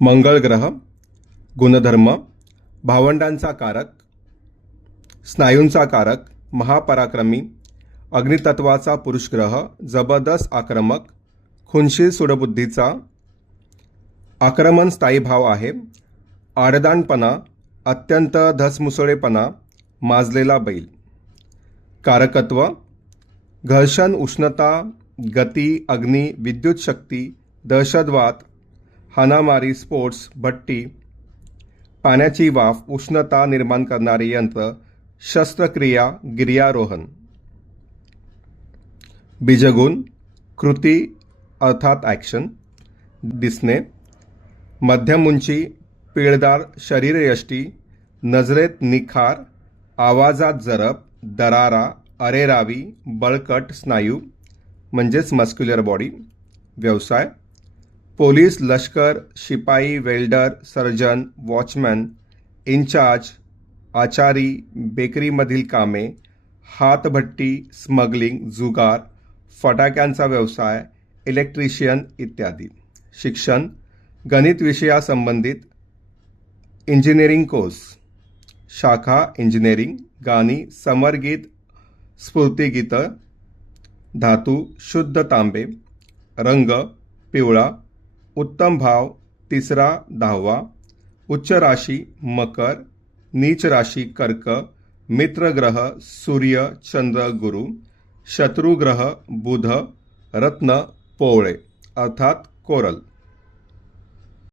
मंगळ ग्रह गुणधर्म भावंडांचा कारक, स्नायूंचा कारक, महापराक्रमी, अग्नितत्वाचा पुरुष ग्रह, जबरदस्त आक्रमक, खुनशील सूडबुद्धीचा, आक्रमण स्थायी भाव आहे, आडदांडपणा, अत्यंत धसमुसळेपणा, माजलेला बैल. कारकत्व घर्षण, उष्णता, गती, अग्नी, विद्युत शक्ती, दहशतवाद, हाणामारी, स्पोर्ट्स, भट्टी, पाण्याची वाफ, उष्णता निर्माण करणारे यंत्र, शस्त्रक्रिया, गिर्यारोहण. बीजगुण कृती अर्थात ॲक्शन, दिसणे, मध्यम उंची, पिळदार शरीरयष्टी, नजरेत निखार, आवाजात जरब, दरारा, अरेरावी, बळकट स्नायू म्हणजेच मस्क्युलर बॉडी. व्यवसाय पोलीस, लष्कर, शिपाई, वेल्डर, सर्जन, वॉचमॅन, इन्चार्ज, आचारी, बेकरीमधील कामे, हातभट्टी, स्मगलिंग, जुगार, फटाक्यांचा व्यवसाय, इलेक्ट्रिशियन इत्यादी. शिक्षण गणित विषयासंबंधित, इंजिनिअरिंग कोर्स, शाखा इंजिनिअरिंग, गाणी, समरगीत, स्फूर्तिगीतं. धातू शुद्ध तांबे, रंग पिवळा, उत्तम भाव 3, 10. उच्च राशी मकर, नीच राशी कर्क, मित्र ग्रह सूर्य, चंद्र, गुरु, शत्रुग्रह बुध, रत्न पोवळे अर्थात कोरल.